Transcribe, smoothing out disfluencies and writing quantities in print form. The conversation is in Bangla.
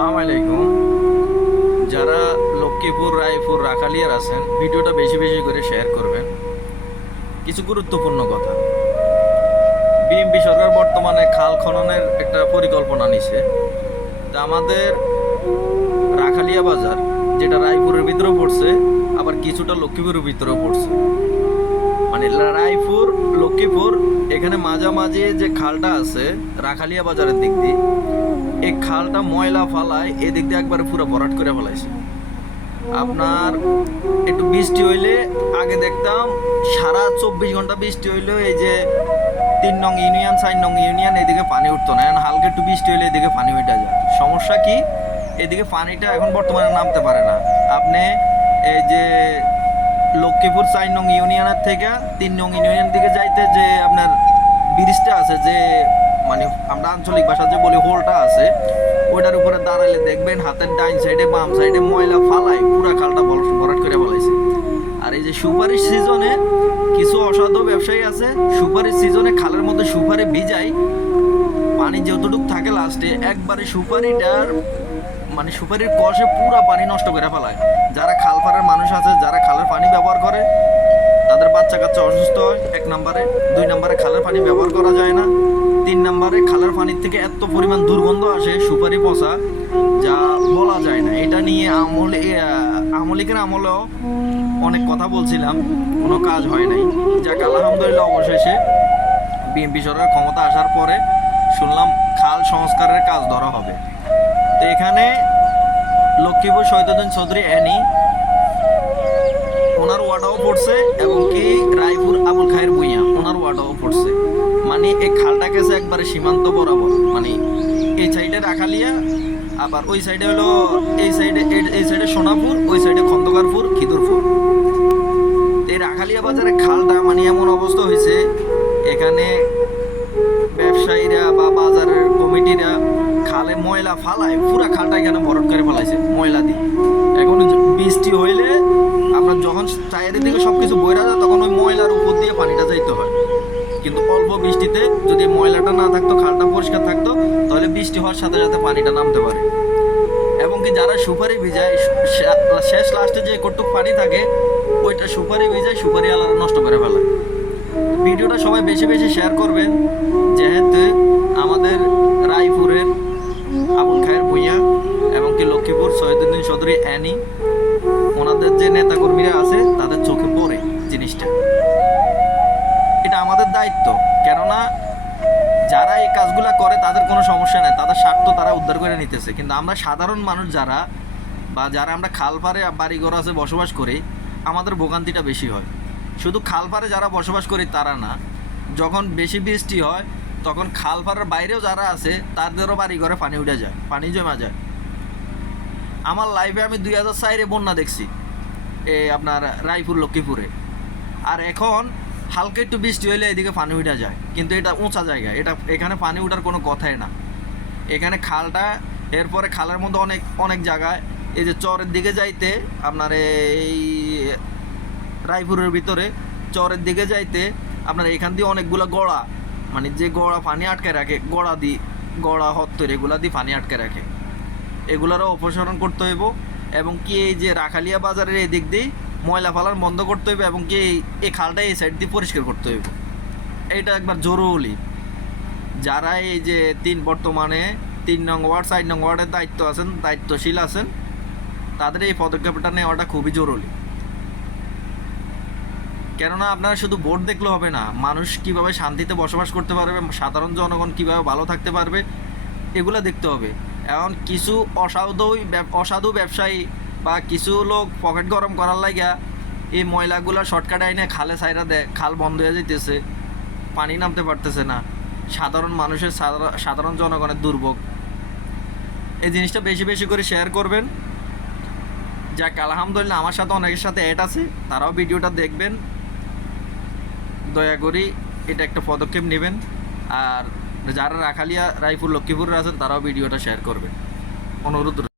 আসসালামু আলাইকুম। যারা লক্ষ্মীপুর, রায়পুর, রাখালিয়ার আছেন, ভিডিওটা বেশি বেশি করে শেয়ার করবেন। কিছু গুরুত্বপূর্ণ কথা। বিএনপি সরকার বর্তমানে খাল খননের একটা পরিকল্পনা নিছে। তা আমাদের রাখালিয়া বাজার, যেটা রায়পুরের ভিতরেও পড়ছে, আবার কিছুটা লক্ষ্মীপুরের ভিতরেও পড়ছে। মানে রায়পুর, লক্ষ্মীপুর, এখানে মাঝামাঝি যে খালটা আছে রাখালিয়া বাজারের দিক দিয়ে, এই খালটা ময়লা ফালায় এদিক দিয়ে একবারে পুরো ভরাট করে ফেলাইছে। আপনার একটু বৃষ্টি হইলে, আগে দেখতাম সারা 24 ঘন্টা বৃষ্টি হইলেও এই যে 3 নং ইউনিয়ন, 4 নং ইউনিয়ন এদিকে পানি উঠতো না। এখন হালকা একটু বৃষ্টি হইলে এদিকে পানি উঠে যায়। সমস্যা কি, এদিকে পানিটা এখন বর্তমানে নামতে পারে না। আপনি এই যে লক্ষ্মীপুর 4 নং ইউনিয়নের থেকে 3 নং ইউনিয়ন দিকে যাইতে যে আপনার ব্রিজটা আছে, যে মানে আমরা আঞ্চলিক ভাষা যে বলি হোলটা আছে, ওইটার উপরে দাঁড়াইলে দেখবেন হাতের ডাইন সাইডে বাম সাইডে ময়লা ফালাই পুরা খালটা ভরাট করে ফেলাইছে। আর এই যে সুপারির সিজনে কিছু অসাধু ব্যবসায়ী আছে, সুপারির সিজনে খালের মধ্যে সুপারি ভিজাই, পানি যতটুকু থাকে লাস্টে একবারে সুপারিটার মানে সুপারির কষে পুরা পানি নষ্ট করে ফেলায়। যারা খাল পাড়ের মানুষ আছে, যারা খালের পানি ব্যবহার করে, তাদের বাচ্চা কাচ্চা অসুস্থ হয় 1 নম্বরে। 2 নম্বরে খালের পানি ব্যবহার করা যায় না। 3 নম্বরে খালের পানির থেকে এত পরিমাণ দুর্গন্ধ আসে সুপারি পচা, যা বলা যায় না। এটা নিয়ে আমলিকের আমলেও অনেক কথা বলছিলাম, কোনো কাজ হয় নাই। যাক আলহামদুলিল্লাহ, অবশেষে বিএনপি সরকার ক্ষমতা আসার পরে শুনলাম খাল সংস্কারের কাজ ধরা হবে। তো এখানে লক্ষ্মীপুর শহীদুদ্দিন চৌধুরী অ্যানি, ওনার ওয়ার্ডও পড়ছে, এবং কি রায়পুর আবুল খায়ের ভূঁইয়া, ওনার ওয়ার্ডও পড়ছে। মানে এই খালটা গেছে একবারে সীমান্ত বরাবর। মানে এই সাইডে রাখালিয়া, আবার ওই সাইডে হলো এই সাইডে সোনাপুর, ওই সাইডে খন্দকারপুর, খিদুরপুর। এই রাখালিয়া বাজারে খালটা মানে এমন অবস্থা হয়েছে, এখানে ব্যবসায়ীরা বা বাজারের কমিটিরা খালে ময়লা ফালায়, পুরা খালটা এখানে ভরাট করে ফেলাইছে ময়লা দিয়ে। এখন বৃষ্টি হইলে আপনার যখন চায়ের দিকে সব কিছু বইরা যায়, তখন ওই ময়লার উপর দিয়ে পানিটা যাইতে হয়। কিন্তু অল্প বৃষ্টিতে যদি ময়লাটা না থাকতো, খালটা পরিষ্কার থাকতো, তাহলে বৃষ্টি হওয়ার সাথে সাথে পানিটা নামতে পারে। এবং কি যারা সুপারি ভিজায়, শেষ লাস্টে যে কটুক পানি থাকে, ওইটা সুপারি ভিজায়, সুপারি আলাদা নষ্ট করে ফেলে। ভিডিওটা সবাই বেশি বেশি শেয়ার করবেন, যেহেতু আমাদের রায়পুরের আবুল খায়ের ভূঁইয়া এবং কি লক্ষ্মীপুর শহীদুদ্দিন চৌধুরী অ্যানি, ওনাদের যে নেতাকর্মীরা আছে তাদের চোখে পড়ে জিনিসটা। এটা আমাদের দায়িত্ব, কেননা যারা এই কাজগুলা করে তাদের কোনো সমস্যা নেই, তাদের স্বার্থ তারা উদ্ধার করে নিতেছে। কিন্তু আমরা সাধারণ মানুষ যারা, বা যারা আমরা খাল পাড়ে বাড়িঘর আছে বসবাস করি, আমাদের ভোগান্তিটা বেশি হয়। শুধু খাল পাড়ে যারা বসবাস করি তারা না, যখন বেশি বৃষ্টি হয় তখন খাল পাড়ের বাইরেও যারা আছে তাদেরও বাড়িঘরে পানি উঠে যায়, পানি জমা যায়। আমার লাইফে আমি 2004-এ বন্যা দেখছি, আপনার রায়পুর লক্ষ্মীপুরে। আর এখন হালকা একটু বৃষ্টি হইলে এদিকে পানি উঠে যায়, কিন্তু এটা উঁচা জায়গা, এখানে পানি উঠার কোনো কথাই না। এখানে খালটা, এরপরে খালের মধ্যে অনেক অনেক জায়গায় এই যে চরের দিকে যাইতে, আপনার এই রায়পুরের ভিতরে চরের দিকে যাইতে আপনার এখান দিয়ে অনেকগুলো গড়া, মানে যে গড়া পানি আটকে রাখে, গড়া হত্তর, এগুলা দিয়ে পানি আটকে রাখে, এগুলারও অপসারণ করতে হইব। এবং কি এই যে রাখালিয়া বাজারের এই দিক দিয়ে ময়লা ফালার বন্ধ করতে হইবে, এবং কি এই খালটা এই সাইড দিয়ে পরিষ্কার করতে হইব। এইটা একবার জরুরি। যারা এই যে বর্তমানে 3 নং ওয়ার্ড, 4 নং ওয়ার্ডের দায়িত্বশীল আছেন, তাদের এই পদক্ষেপটা নেওয়াটা খুবই জরুরি। কেননা আপনারা শুধু ভোট দেখলে হবে না, মানুষ কিভাবে শান্তিতে বসবাস করতে পারবে, সাধারণ জনগণ কিভাবে ভালো থাকতে পারবে, এগুলো দেখতে হবে। এখন কিছু অসাধু ব্যবসায়ী বা কিছু লোক পকেট গরম করার লাগিয়া এই ময়লাগুলো শর্টকাট আইনে খালে সাইরা দেয়, খাল বন্ধ হয়ে যাইতেছে, পানি নামতে পারতেছে না, সাধারণ মানুষের, সাধারণ জনগণের দুর্ভোগ। এই জিনিসটা বেশি বেশি করে শেয়ার করবেন। যাক আলহামদুলিল্লাহ, আমার সাথে অনেকের সাথে অ্যাড আছে, তারাও ভিডিওটা দেখবেন। দয়া করি এটা একটা পদক্ষেপ নেবেন। আর যারা রাখালিয়া, রায়পুর, লক্ষ্মীপুরের আছেন, তারাও ভিডিওটা শেয়ার করবেন, অনুরোধ।